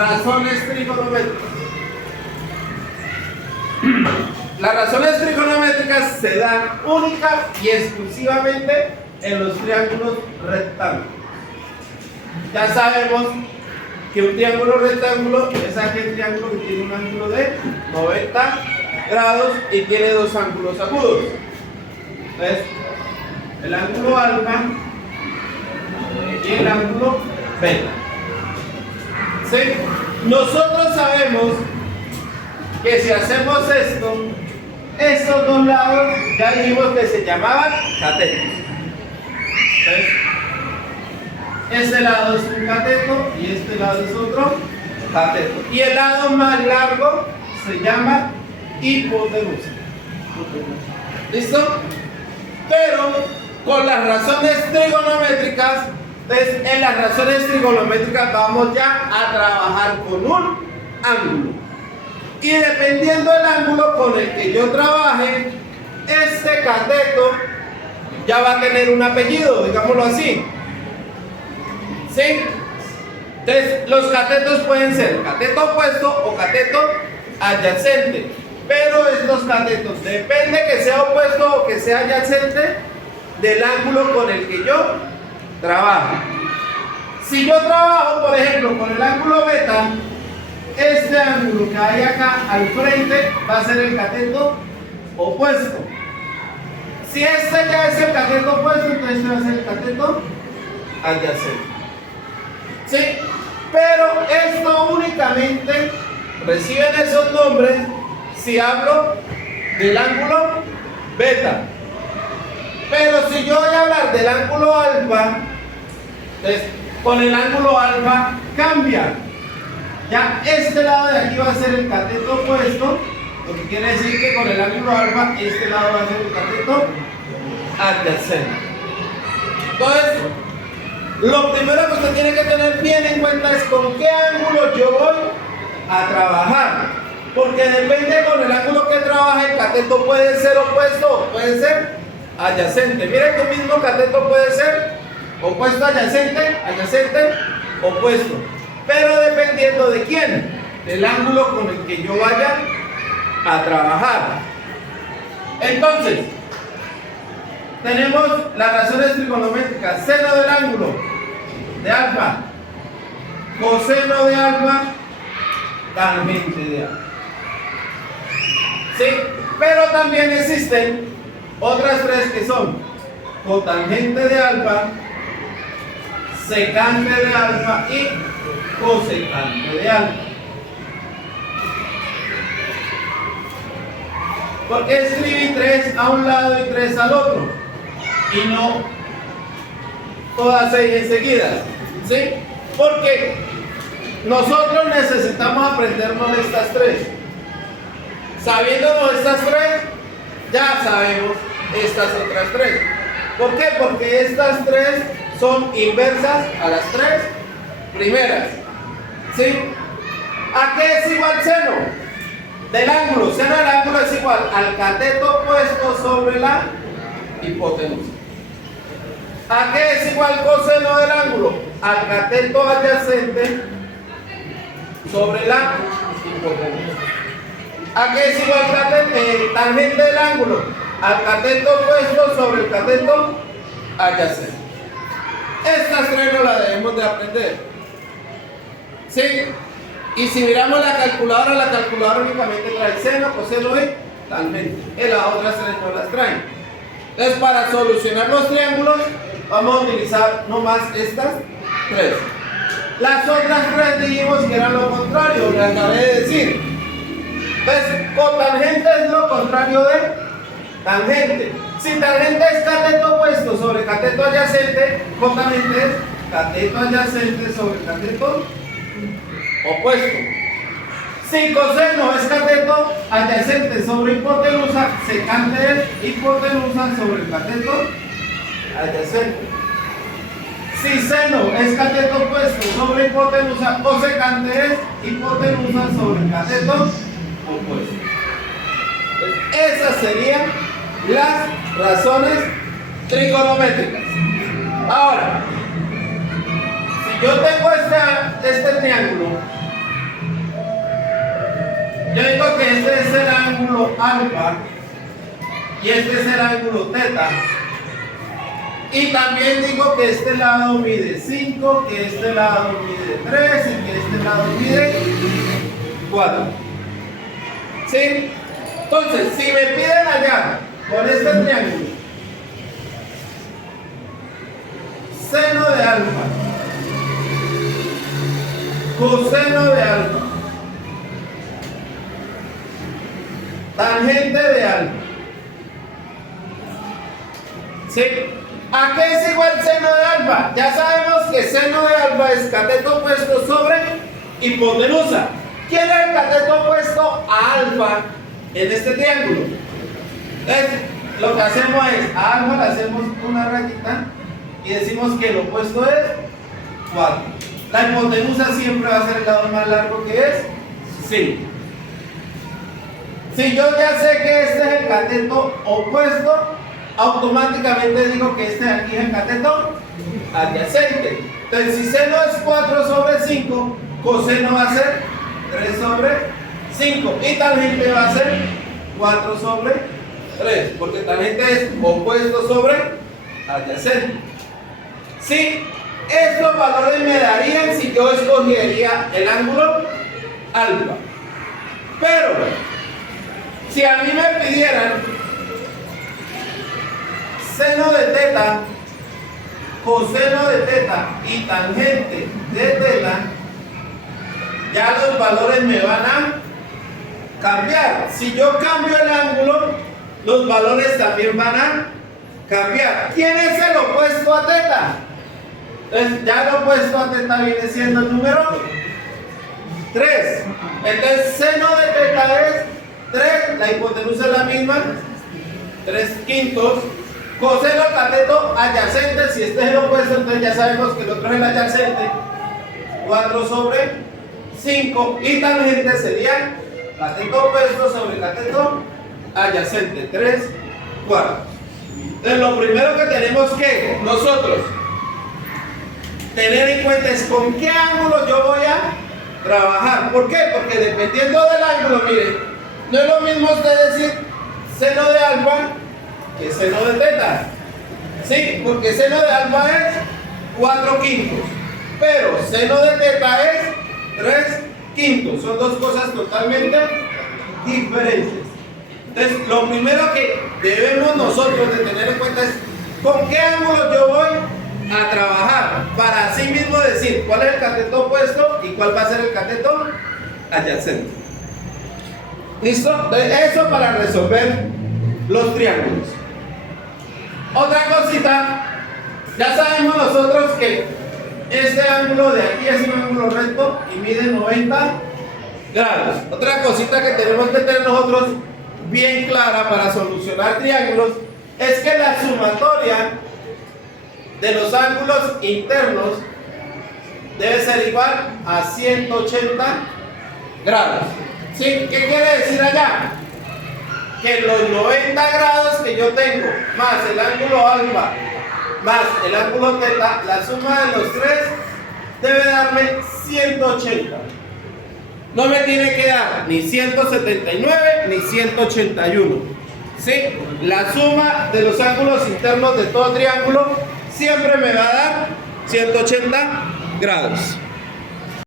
razones trigonométricas. Las razones trigonométricas se dan única y exclusivamente en los triángulos rectángulos. Ya sabemos que un triángulo rectángulo es aquel triángulo que tiene un ángulo de 90 grados y tiene dos ángulos agudos. Entonces, el ángulo alfa y el ángulo beta. ¿Sí? Nosotros sabemos que si hacemos esto, estos dos lados ya dijimos que se llamaban catetos. Entonces, este lado es un cateto y este lado es otro cateto. Y el lado más largo se llama hipotenusa. ¿Listo? Pero con las razones trigonométricas, entonces en las razones trigonométricas vamos ya a trabajar con un ángulo. Y dependiendo del ángulo con el que yo trabaje, este cateto ya va a tener un apellido, digámoslo así. ¿Sí? Entonces, los catetos pueden ser cateto opuesto o cateto adyacente. Pero estos catetos, depende que sea opuesto o que sea adyacente del ángulo con el que yo trabajo. Si yo trabajo, por ejemplo, con el ángulo beta, este ángulo que hay acá al frente va a ser el cateto opuesto. Si este ya es el cateto opuesto, entonces este va a ser el cateto adyacente. ¿Sí? Pero esto únicamente reciben esos nombres si hablo del ángulo beta. Pero si yo voy a hablar del ángulo alfa, entonces con el ángulo alfa cambia. Ya este lado de aquí va a ser el cateto opuesto, lo que quiere decir que con el ángulo alfa este lado va a ser el cateto adyacente. Entonces, lo primero que usted tiene que tener bien en cuenta es con qué ángulo yo voy a trabajar. Porque depende con el ángulo que trabaje, el cateto puede ser opuesto o puede ser adyacente. Miren que un mismo cateto puede ser opuesto, adyacente, adyacente, opuesto. Pero dependiendo de quién, del ángulo con el que yo vaya a trabajar. Entonces, tenemos las razones trigonométricas: seno del ángulo de alfa, coseno de alfa, tangente de alfa. ¿Sí? Pero también existen otras tres que son cotangente de alfa, secante de alfa y cosecante de alfa. ¿Por qué escribí 3 a un lado y 3 al otro? Y no todas 6 enseguida. ¿Sí? Porque nosotros necesitamos aprendernos estas 3. Sabiéndonos estas 3, ya sabemos estas otras 3. ¿Por qué? Porque estas 3 son inversas a las 3 primeras. ¿Sí? ¿A qué es igual seno? Del ángulo. Seno del ángulo es igual al cateto opuesto sobre la hipotenusa. ¿A qué es igual coseno del ángulo? Al cateto adyacente sobre la hipotenusa. ¿A qué es igual tangente del ángulo? Al cateto opuesto sobre el cateto adyacente. Estas 3 no las debemos de aprender. ¿Sí? Y si miramos la calculadora únicamente trae seno, coseno y tangente. Y las otras 3 no las traen. Entonces, para solucionar los triángulos, vamos a utilizar nomás estas 3. Las otras 3 dijimos que eran lo contrario, lo acabé de decir. Entonces, cotangente es lo contrario de tangente. Si tangente es cateto opuesto sobre cateto adyacente, cotangente es cateto adyacente sobre cateto opuesto. Si coseno es cateto adyacente sobre hipotenusa, secante es hipotenusa sobre el cateto adyacente. Si seno es cateto opuesto sobre hipotenusa, o secante es hipotenusa sobre el cateto opuesto. Esas serían las razones trigonométricas. Ahora, si yo tengo este triángulo este es el ángulo alfa y este es el ángulo teta. Y también digo que este lado mide 5, que este lado mide 3 y que este lado mide 4. ¿Sí? Entonces, si me piden allá, con este triángulo, seno de alfa, coseno de alfa, tangente de alfa. ¿Sí? ¿A qué es igual seno de alfa? Ya sabemos que seno de alfa es cateto opuesto sobre hipotenusa. ¿Quién es el cateto opuesto a alfa en este triángulo? Entonces, lo que hacemos es, a alfa le hacemos una rayita y decimos que el opuesto es 4. La hipotenusa siempre va a ser el lado más largo, que es 5. Si yo ya sé que este es el cateto opuesto, automáticamente digo que este de aquí es el cateto adyacente. Entonces, si seno es 4 sobre 5, coseno va a ser 3 sobre 5 y tangente va a ser 4 sobre 3, porque tangente es opuesto sobre adyacente. Sí, estos valores me darían si yo escogería el ángulo alfa. Pero si a mí me pidieran seno de teta, coseno de teta y tangente de teta, ya los valores me van a cambiar. Si yo cambio el ángulo, los valores también van a cambiar. ¿Quién es el opuesto a teta? Entonces, ya el opuesto a teta viene siendo el número 3. Entonces, seno de teta es 3, la hipotenusa es la misma, 3/5. Coseno del cateto adyacente, si este es el opuesto, entonces ya sabemos que el otro es el adyacente, 4 sobre 5. Y tangente sería cateto opuesto sobre cateto adyacente, 3/4. Entonces, lo primero que tenemos que nosotros tener en cuenta es con qué ángulo yo voy a trabajar. ¿Por qué? Porque dependiendo del ángulo, miren, no es lo mismo usted decir seno de alfa que seno de teta. Sí, porque seno de alfa es 4/5, pero seno de teta es 3/5. Son dos cosas totalmente diferentes. Entonces, lo primero que debemos nosotros de tener en cuenta es con qué ángulo yo voy a trabajar, para así mismo decir cuál es el cateto opuesto y cuál va a ser el cateto adyacente. ¿Listo? Entonces, eso para resolver los triángulos. Otra cosita, ya sabemos nosotros que este ángulo de aquí es un ángulo recto y mide 90 grados. Otra cosita que tenemos que tener nosotros bien clara para solucionar triángulos es que la sumatoria de los ángulos internos debe ser igual a 180 grados. ¿Sí? ¿Qué quiere decir allá? Que los 90 grados que yo tengo más el ángulo alfa más el ángulo teta, la suma de los tres debe darme 180. No me tiene que dar ni 179 ni 181. ¿Sí? La suma de los ángulos internos de todo triángulo siempre me va a dar 180 grados.